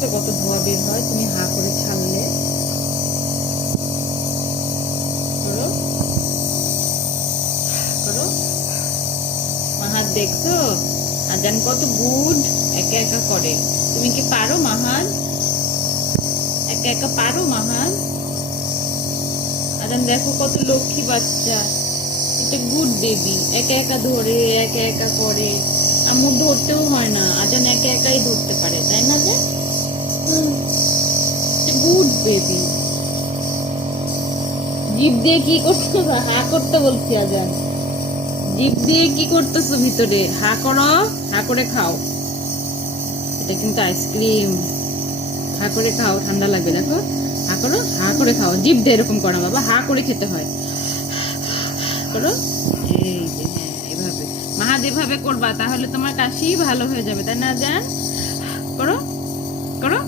দেখছো কত ধোয়া বের হয় তুমি হা করে ছাড়লে। করো করো মাহাত, দেখছো আজান কত গুড একা একা করে। তুমি কি পারো মাহাত? একা একা পারো মাহাত? আজান দেখো কত লক্ষ্মী বাচ্চা, এটা গুড বেবি, একা একা ধরে একা একা করে। আম্মু ধরতেও হয় না, আজান একা একাই ধরতে পারে, তাই না? যে গুড বেবি। জিভ দিয়ে কি করছো? হা করতে বলছি আজান, জিভ দিয়ে কি করতেছো ভিতরে? হা করো, হা করে খাও। এটা কিন্তু আইসক্রিম, হা করে খাও, ঠান্ডা লাগবে। দেখো হা করো, হা করে খাও, জিভ দিয়ে এরকম করা বাবা, হা করে খেতে হয়। করো, এই যে হ্যাঁ এভাবে মাহাদ এভাবে করবা, তাহলে তোমার কাশি ভালো হয়ে যাবে, তাই না জান? করো করো।